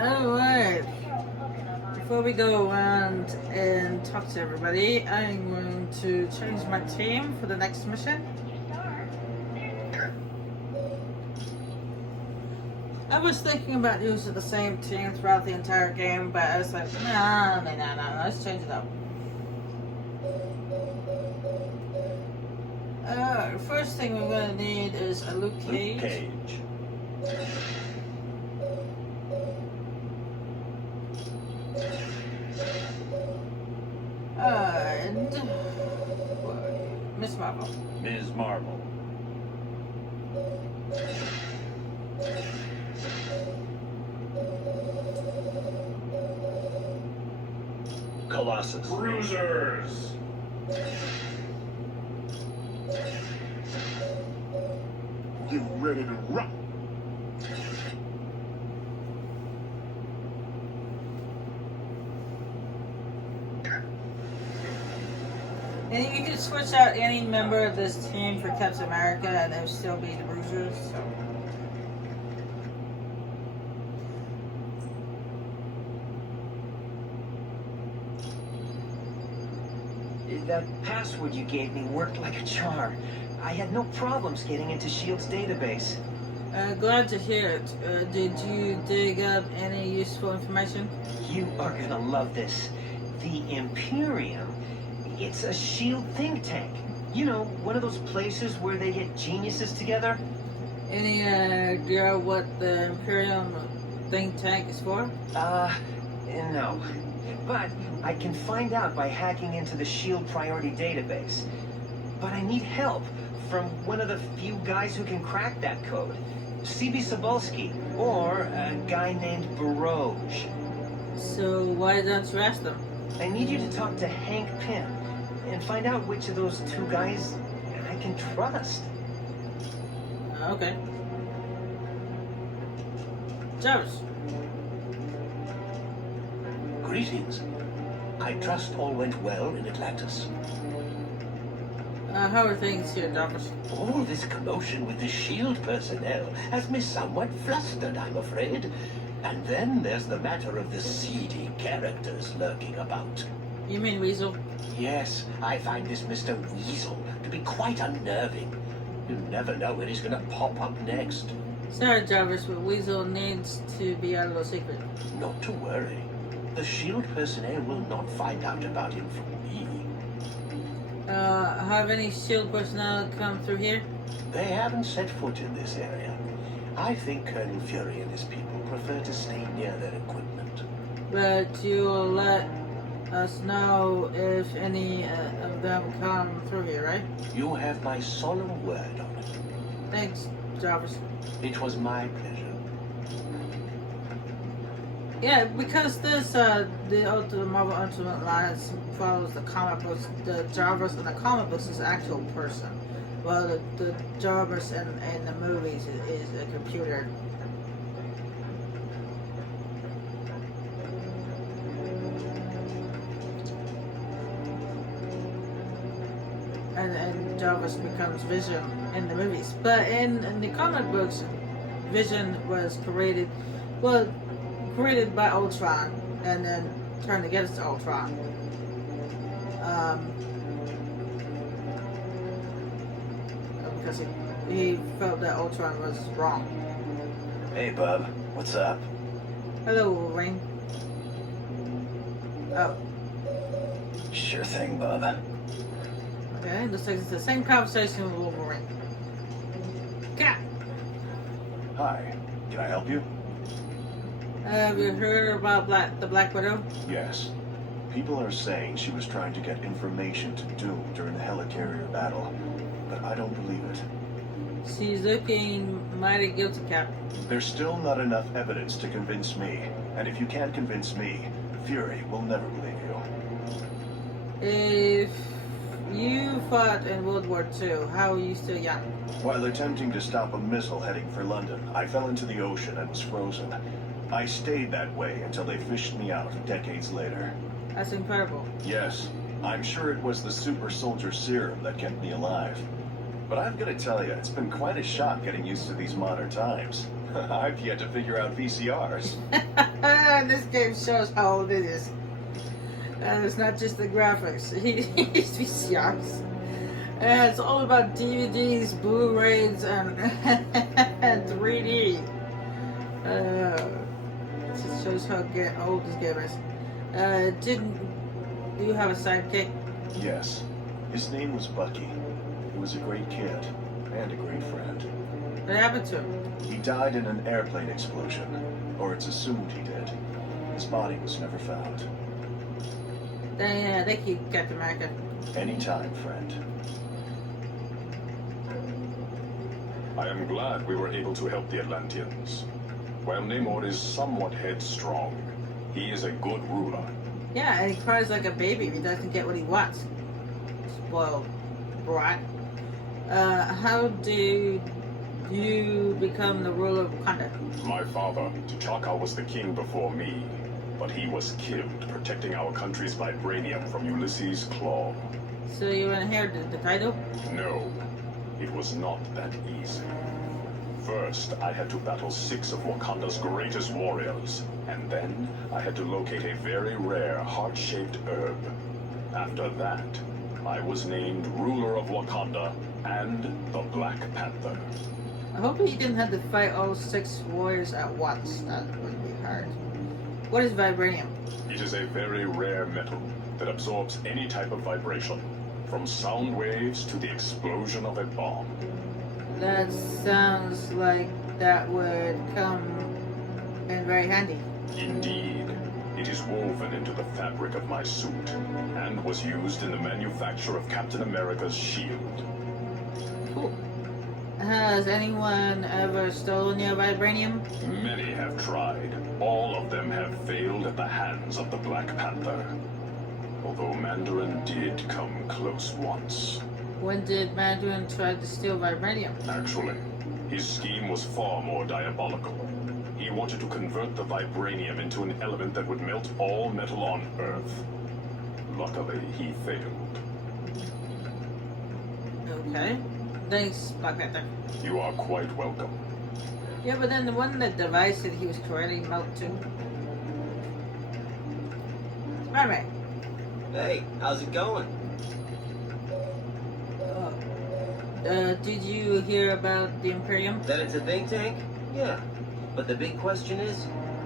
Alright, before we go around and talk to everybody, I'm going to change my team for the next mission. I was thinking about using the same team throughout the entire game, but I was like, no, let's change it up. First thing we're going to need is a Luke Cage. Luke Cage. And Miss Marvel. Ms. Marvel. Colossus. Bruisers! Get ready to rock! And you can switch out any member of this team for Captain America and they'll still be the Bruisers. So. That password you gave me worked like a charm. I had no problems getting into S.H.I.E.L.D.'s database. Glad to hear it. Did you dig up any useful information? You are gonna love this. The Imperium, it's a S.H.I.E.L.D. think tank. You know, one of those places where they get geniuses together. Any idea what the Imperium think tank is for? No. But I can find out by hacking into the S.H.I.E.L.D. priority database. But I need help from one of the few guys who can crack that code. C.B. Cebulski, or a guy named Baroge. So why don't you ask them? I need you to talk to Hank Pym and find out which of those two guys I can trust. Okay. Jarvis. Greetings. I trust all went well in Atlantis. How are things here, Jarvis? All this commotion with the S.H.I.E.L.D. personnel has me somewhat flustered, I'm afraid. And then there's the matter of the seedy characters lurking about. You mean Weasel? Yes, I find this Mr. Weasel to be quite unnerving. You never know when he's going to pop up next. Sorry, Jarvis, but Weasel needs to be our little secret. Not to worry. The S.H.I.E.L.D. personnel will not find out about him from me. Have any S.H.I.E.L.D. personnel come through here? They haven't set foot in this area. I think Colonel Fury and his people prefer to stay near their equipment. But you'll let us know if any of them come through here, right? You have my solemn word on it. Thanks, Jarvis. It was my pleasure. Yeah, because this, the Marvel Ultimate Alliance follows the comic books, the Jarvis in the comic books is an actual person. Well, the Jarvis in the movies is a computer. And Jarvis becomes Vision in the movies. But in the comic books, Vision was created by Ultron and then turned against Ultron. Because he felt that Ultron was wrong. Hey, bub. What's up? Hello, Wolverine. Oh, Sure thing, bub. okay. Looks like it's the same conversation with Wolverine. Cap, Hi, can I help you? have you heard about the Black Widow? Yes. People are saying she was trying to get information to Doom during the helicarrier battle, but I don't believe it. She's looking mighty guilty, Cap. There's still not enough evidence to convince me, and if you can't convince me, Fury will never believe you. If you fought in World War II, how are you still young? While attempting to stop a missile heading for London, I fell into the ocean and was frozen. I stayed that way until they fished me out decades later. That's incredible. Yes, I'm sure it was the super soldier serum that kept me alive. But I've got to tell you, it's been quite a shock getting used to these modern times. I've yet to figure out VCRs. This game shows how old it is. And it's not just the graphics. It's VCRs. And it's all about DVDs, Blu-rays, and 3D. It just shows how old this game is. Didn't you have a sidekick? Yes. His name was Bucky. He was a great kid and a great friend. What happened to him? He died in an airplane explosion, or it's assumed he did. His body was never found. They keep Captain America. Anytime, friend. I am glad we were able to help the Atlanteans. While Namor is somewhat headstrong, he is a good ruler. Yeah, and he cries like a baby if he doesn't get what he wants. Spoiled brat. How did you become the ruler of Wakanda? My father, T'Chaka, was the king before me, but he was killed protecting our country's vibranium from Ulysses' claw. So you inherited the title? No, it was not that easy. First, I had to battle 6 of Wakanda's greatest warriors, and then I had to locate a very rare heart-shaped herb. After that, I was named ruler of Wakanda and the Black Panther. I hope he didn't have to fight all 6 warriors at once. That would be hard. What is vibranium? It is a very rare metal that absorbs any type of vibration, from sound waves to the explosion of a bomb. That sounds like that would come in very handy. Indeed, it is woven into the fabric of my suit, and was used in the manufacture of Captain America's shield. Cool. Has anyone ever stolen your vibranium? Many have tried. All of them have failed at the hands of the Black Panther. Although Mandarin did come close once. When did Mandarin try to steal vibranium? Actually, his scheme was far more diabolical. He wanted to convert the vibranium into an element that would melt all metal on Earth. Luckily, he failed. Okay. Thanks, Black Panther. You are quite welcome. Yeah, but then the one that device that he was creating melt too. Spider-Man. Hey, how's it going? Did you hear about the Imperium? That it's a think tank? Yeah. But the big question is,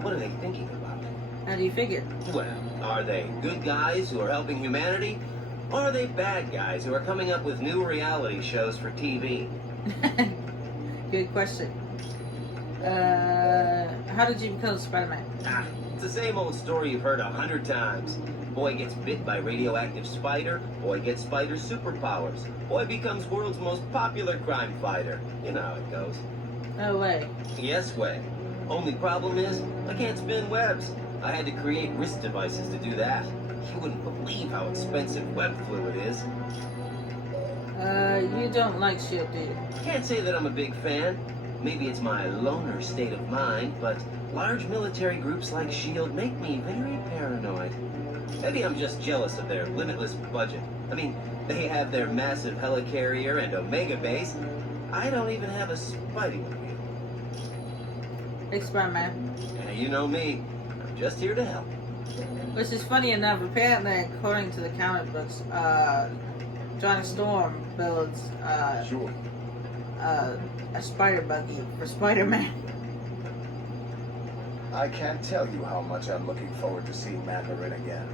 what are they thinking about? How do you figure? Well, are they good guys who are helping humanity? Or are they bad guys who are coming up with new reality shows for TV? Good question. How did you become Spider-Man? Ah, it's the same old story you've heard 100 times. Boy gets bit by radioactive spider, boy gets spider superpowers, boy becomes world's most popular crime fighter. You know how it goes. No way. Yes way. Only problem is, I can't spin webs. I had to create wrist devices to do that. You wouldn't believe how expensive web fluid is. You don't like S.H.I.E.L.D., do you? Can't say that I'm a big fan. Maybe it's my loner state of mind, but large military groups like S.H.I.E.L.D. make me very paranoid. Maybe I'm just jealous of their limitless budget. I mean, they have their massive helicarrier and Omega base. I don't even have a Spidey mobile. Big Spider-Man. And you know me, I'm just here to help. Which is funny enough, apparently, according to the comic books, Johnny Storm builds Sure. a spider buggy for Spider-Man. I can't tell you how much I'm looking forward to seeing Mandarin again.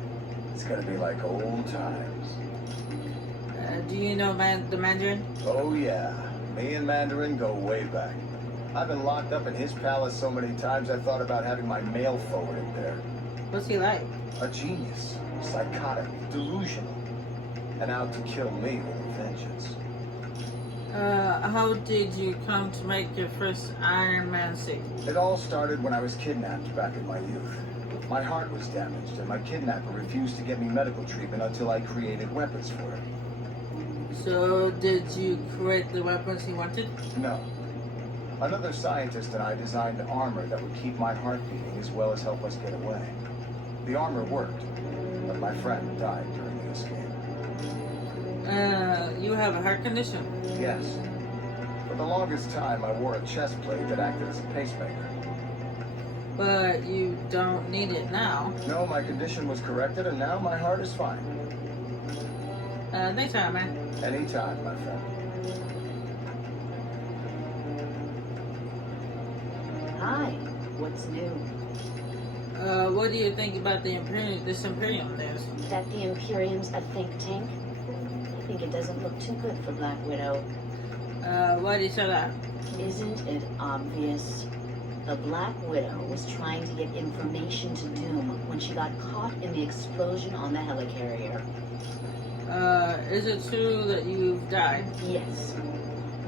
It's gonna be like old times. Do you know the Mandarin? Oh yeah, me and Mandarin go way back. I've been locked up in his palace so many times I thought about having my mail forwarded there. What's he like? A genius, psychotic, delusional, and out to kill me with a vengeance. How did you come to make your first Iron Man suit? It all started when I was kidnapped back in my youth. My heart was damaged, and my kidnapper refused to get me medical treatment until I created weapons for him. So, did you create the weapons he wanted? No. Another scientist and I designed armor that would keep my heart beating as well as help us get away. The armor worked, but my friend died during the escape. You have a heart condition. Yes. For the longest time, I wore a chest plate that acted as a pacemaker. But you don't need it now. No, my condition was corrected, and now my heart is fine. Thanks, Iron Man. Anytime, my friend. Hi, what's new? What do you think about this Imperium news? That the Imperium's a think tank? I think it doesn't look too good for Black Widow. Why do you say that? Isn't it obvious? The Black Widow was trying to get information to Doom when she got caught in the explosion on the helicarrier. Is it true that you've died? Yes.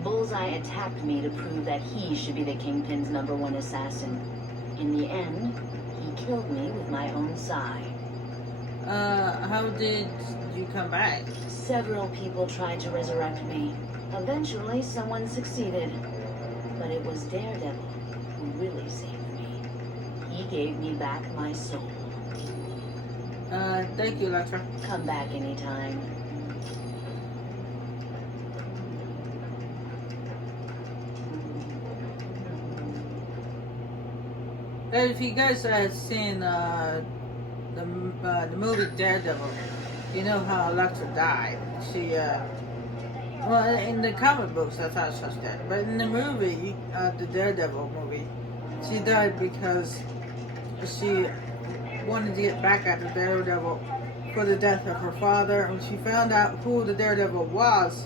Bullseye attacked me to prove that he should be the Kingpin's #1 assassin. In the end, he killed me with my own side. How did you come back? Several people tried to resurrect me. Eventually, someone succeeded. But it was Daredevil who really saved me. He gave me back my soul. Thank you, Electra. Come back anytime. If you guys have seen the movie Daredevil, you know how Electra died. She, well, in the comic books, that's how she was dead. But in the movie, the Daredevil movie, she died because she wanted to get back at the Daredevil for the death of her father. And she found out who the Daredevil was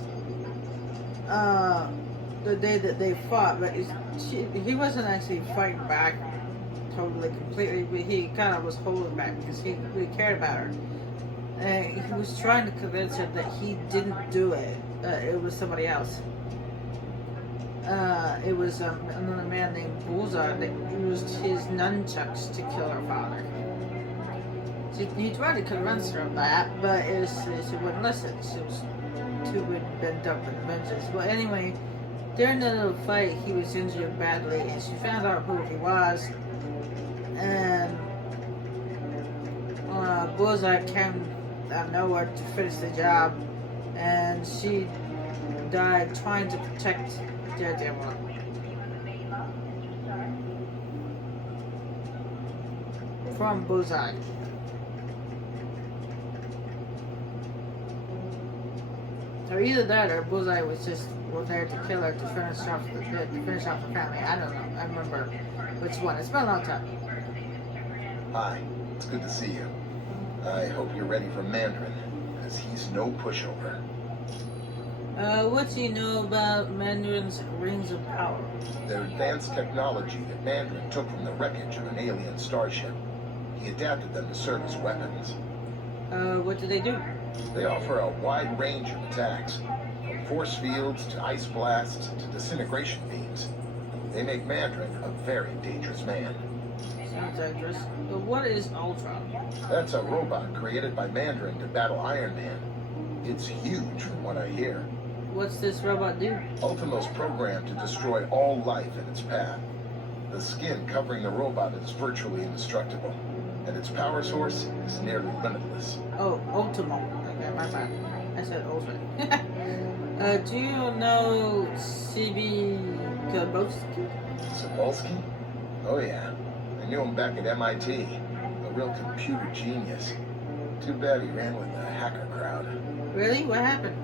the day that they fought. But he wasn't actually fighting back totally, completely, but he kind of was holding back because he really cared about her. And he was trying to convince her that he didn't do it. It was somebody else. It was another man named Bullseye that used his nunchucks to kill her father. He tried to convince her of that, but she wouldn't listen. She was too bent up with vengeance. But anyway, during the little fight, he was injured badly, and she found out who he was. And Bullseye came out of nowhere to finish the job, and she died trying to protect Daredevil. From Bullseye. Or either that, or Bullseye was just there to kill her to finish off the family. I don't know. I remember which one. It's been a long time. Hi, it's good to see you. I hope you're ready for Mandarin, because he's no pushover. What do you know about Mandarin's rings of power? They're advanced technology that Mandarin took from the wreckage of an alien starship. He adapted them to serve as weapons. What do they do? They offer a wide range of attacks, from force fields to ice blasts to disintegration beams. They make Mandarin a very dangerous man. Sounds dangerous. But what is Ultron? That's a robot created by Mandarin to battle Iron Man. It's huge from what I hear. What's this robot do? Ultimo's programmed to destroy all life in its path. The skin covering the robot is virtually indestructible, and its power source is nearly limitless. Oh, Ultimo. Okay, my bad. I said Ultron. Do you know C.B. Karbowski? Sapolsky? Oh yeah. I knew him back at MIT. A real computer genius. Too bad he ran with the hacker crowd. Really? What happened?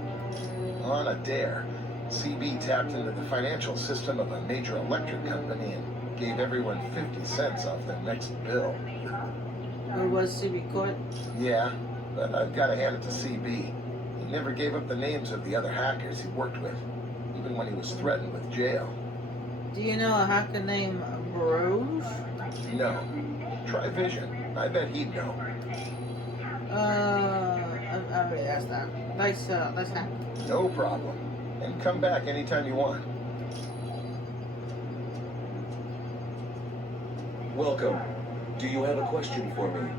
On a dare, CB tapped into the financial system of a major electric company and gave everyone 50 cents off their next bill. Or was C.B. caught? Yeah, but I've got to hand it to CB. He never gave up the names of the other hackers he worked with, even when he was threatened with jail. Do you know a hacker named Barouge? No. Try Vision. I bet he'd know. I already asked that. Let's have. No problem. And come back anytime you want. Welcome. Do you have a question for me?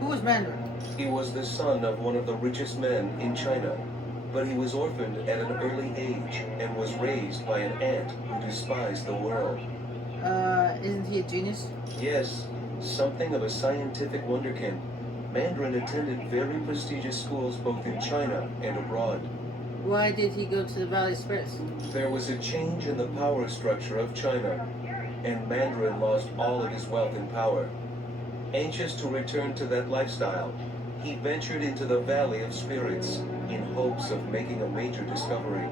Who is Mandarin? He was the son of one of the richest men in China, but he was orphaned at an early age and was raised by an aunt who despised the world. Isn't he a genius? Yes, something of a scientific wonderkind. Mandarin attended very prestigious schools both in China and abroad. Why did he go to the Valley of Spirits? There was a change in the power structure of China, and Mandarin lost all of his wealth and power. Anxious to return to that lifestyle, he ventured into the Valley of Spirits in hopes of making a major discovery.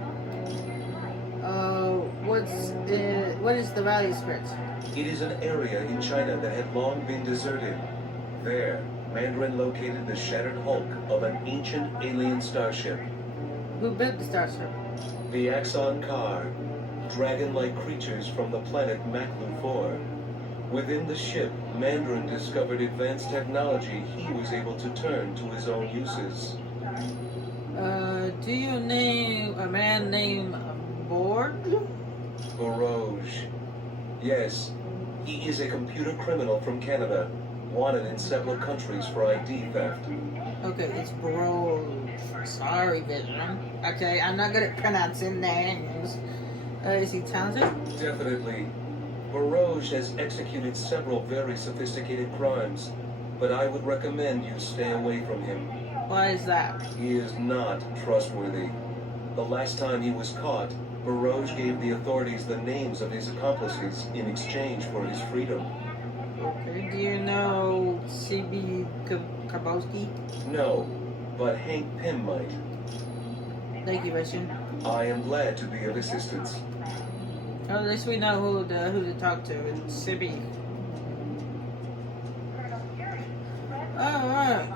What is the Valley of Spirits? It is an area in China that had long been deserted. There, Mandarin located the shattered hulk of an ancient alien starship. Who built the starship? The Axon Kar, dragon-like creatures from the planet Maklu 4. Within the ship, Mandarin discovered advanced technology he was able to turn to his own uses. Do you name a man named Borg? Barouge. Yes, he is a computer criminal from Canada, wanted in several countries for ID theft. Okay, it's Borg. Sorry, Vision. Okay, I'm not good at pronouncing names. Is he talented? Definitely. Barouge has executed several very sophisticated crimes, but I would recommend you stay away from him. Why is that? He is not trustworthy. The last time he was caught, Barouge gave the authorities the names of his accomplices in exchange for his freedom. Okay, do you know C.B. Kabowski? No, but Hank Pym might. Thank you, Vision. I am glad to be of assistance. Well, at least we know who to talk to. It's C.B. Alright.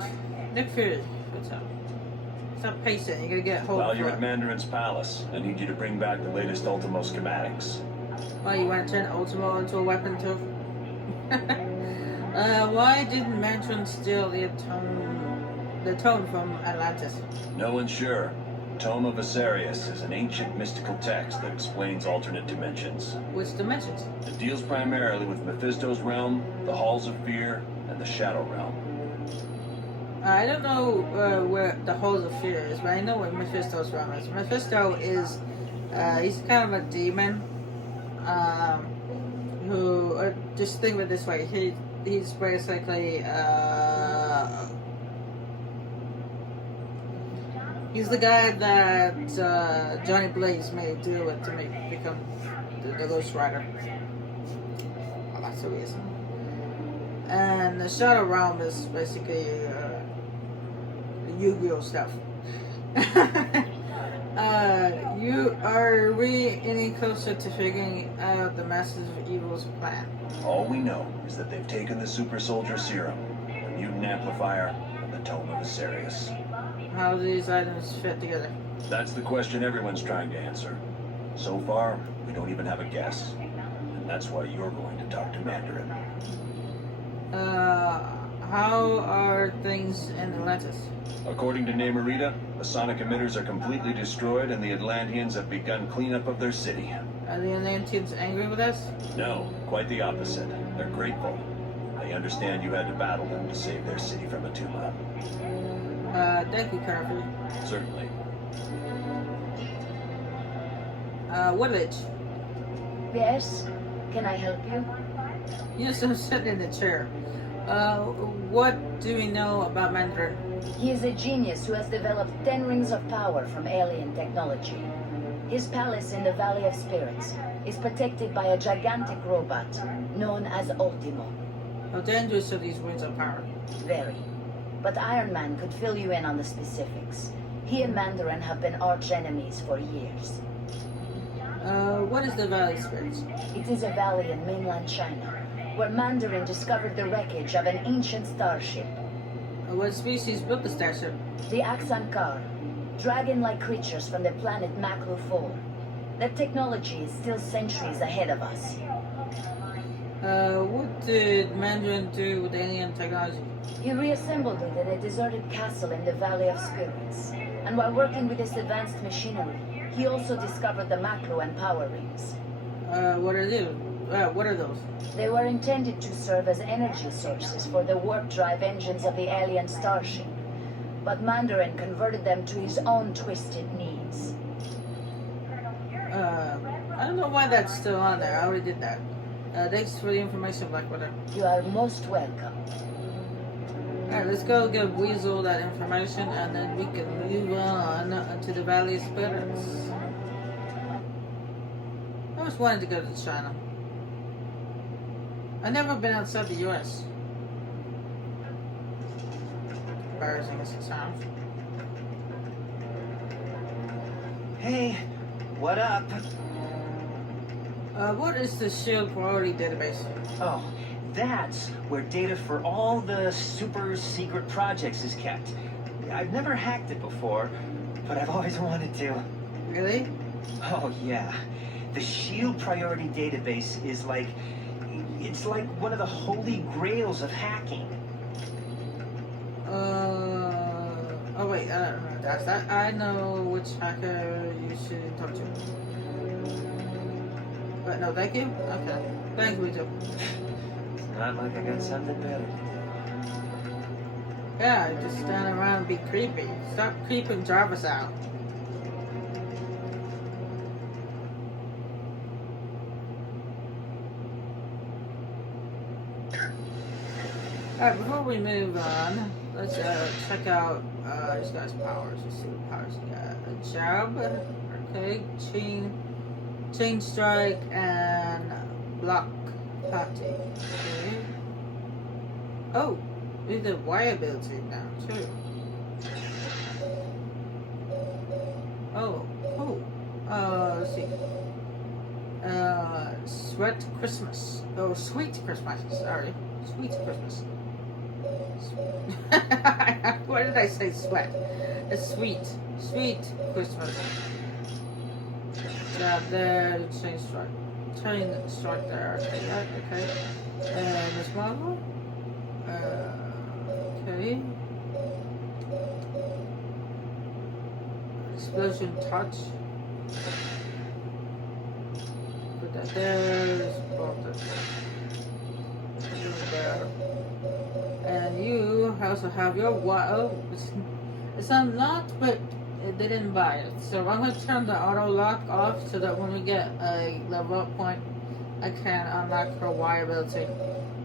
Nick Fury, what's up? Stop pacing, you gotta get hold While of you're it. at Mandarin's palace, I need you to bring back the latest Ultimo schematics. Why you want to turn Ultimo into a weapon too? Why didn't Mandarin steal the tome from Atlantis? No one's sure. Tome of Asarius is an ancient mystical text that explains alternate dimensions. Which dimensions? It deals primarily with Mephisto's realm, the Halls of Fear, and the Shadow Realm. I don't know where the Halls of Fear is, but I know where Mephisto's realm is. Mephisto is, he's kind of a demon, who, just think of it this way, he's basically, he's the guy that Johnny Blaze made a deal with to become the Ghost Rider. Oh, that's who he is. And the Shadow Realm is basically Yu-Gi-Oh stuff. Are we any closer to figuring out the Masters of Evil's plan? All we know is that they've taken the Super Soldier Serum, the Mutant Amplifier, and the Tome of Asarius. How do these items fit together? That's the question everyone's trying to answer. So far, we don't even have a guess. And that's why you're going to talk to Mandarin. How are things in Atlantis? According to Namorita, the sonic emitters are completely destroyed and the Atlanteans have begun cleanup of their city. Are the Atlanteans angry with us? No, quite the opposite. They're grateful. They understand you had to battle them to save their city from Atuma. Thank you, Carver. Certainly. Woodledge. Yes? Can I help you? Yes, I'm sitting in the chair. What do we know about Mandarin? He is a genius who has developed 10 rings of power from alien technology. His palace in the Valley of Spirits is protected by a gigantic robot known as Ultimo. How dangerous are these rings of power? Very. But Iron Man could fill you in on the specifics. He and Mandarin have been arch enemies for years. What is the Valley of Spirits? It is a valley in mainland China, where Mandarin discovered the wreckage of an ancient starship. What species built the starship? The Axan Kar, dragon-like creatures from the planet Maklu 4. Their technology is still centuries ahead of us. What did Mandarin do with alien technology? He reassembled it in a deserted castle in the Valley of Spirits. And while working with this advanced machinery, he also discovered the macro and power rings. What are they? What are those? They were intended to serve as energy sources for the warp drive engines of the alien starship. But Mandarin converted them to his own twisted needs. I don't know why that's still on there. I already did that. Thanks for the information, Blackwater. You are most welcome. Alright, let's go give Weasel that information and then we can move on to the Valley of Spirits. I always wanted to go to China. I've never been outside the US. Embarrassing as it sounds. Hey, what up? What is the SHIELD priority database? Oh, that's where data for all the super secret projects is kept. I've never hacked it before, but I've always wanted to. Really? Oh, yeah. The SHIELD priority database is like... It's like one of the holy grails of hacking. Oh wait, I don't know. That's that. I know which hacker you should talk to. But no, thank you. Okay, thank you, Weasel. It's not like I got something better to do. Yeah, just stand around and be creepy. Stop creeping Jarvis out. Alright, before we move on, let's check out this guy's powers. Let's see what powers he got. A jab, okay, chain strike, and block party. Okay. Oh, we have the wire ability now too. Oh, cool. Let's see. Sweat Christmas. Oh, Sweet Christmas. Sorry, Sweet Christmas. Why did I say sweat? It's sweet Christmas. Yeah, there, chain strike there. Okay, yeah, okay. And Miss Marvel. Okay. Explosion touch. Put that there. There. And you also have your it's unlocked, but they didn't buy it. So I'm going to turn the auto lock off so that when we get a level up point, I can unlock her Y ability.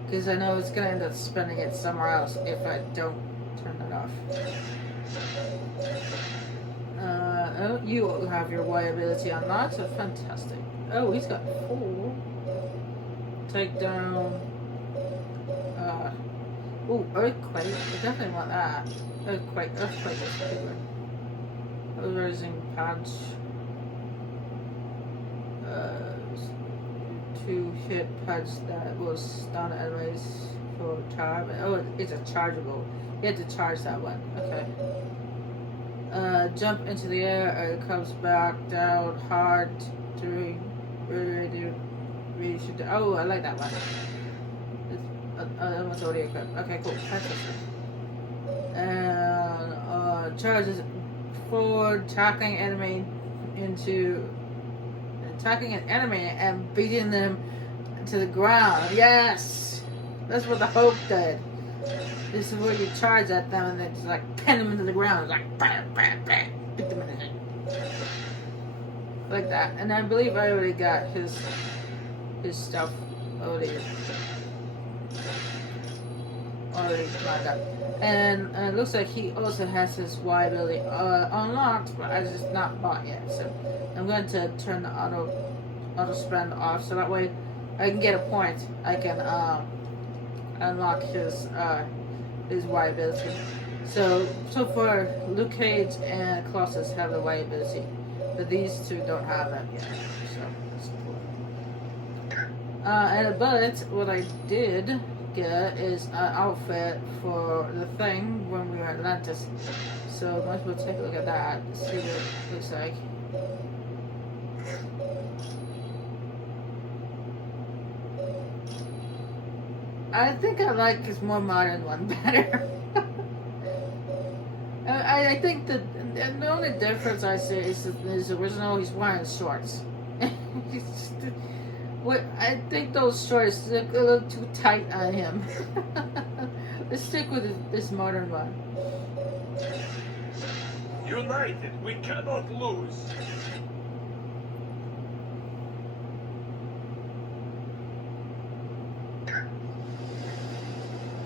Because I know it's going to end up spending it somewhere else if I don't turn it off. Oh, you have your Y ability unlocked, so fantastic. Oh, he's got 4. Take down. Ooh, earthquake. I definitely want that. Earthquake is bigger. Polarizing punch. 2-hit punch that will stun enemies for time. Oh, it's a chargeable. You have to charge that one. Okay. Jump into the air. It comes back down hard. Oh, I like that one. That one's already equipped. Okay, cool. And charges forward, attacking an enemy and beating them to the ground. Yes, that's what the Hope did. This is where you charge at them and then just like pin them into the ground. It's like bam, bam, bam, beat them in the head. Like that. And I believe I already got his stuff already lined up. And it looks like he also has his Y ability unlocked, but I just not bought yet. So I'm going to turn the auto spend off, so that way I can get a point. I can unlock his Y ability. So far, Luke Cage and Colossus have the Y ability, but these two don't have that yet. So that's cool. But what I did get is an outfit for the thing when we were at Atlantis. So might as well take a look at that, see what it looks like. I think I like his more modern one better. I think the only difference I see is that his original, he's wearing shorts. I think those shorts look a little too tight on him. Let's stick with this modern one. United, we cannot lose.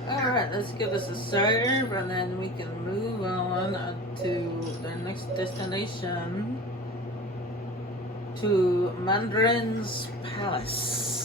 Alright. Alright, let's give this a serve and then we can move on to the next destination. To Mandarin's Palace.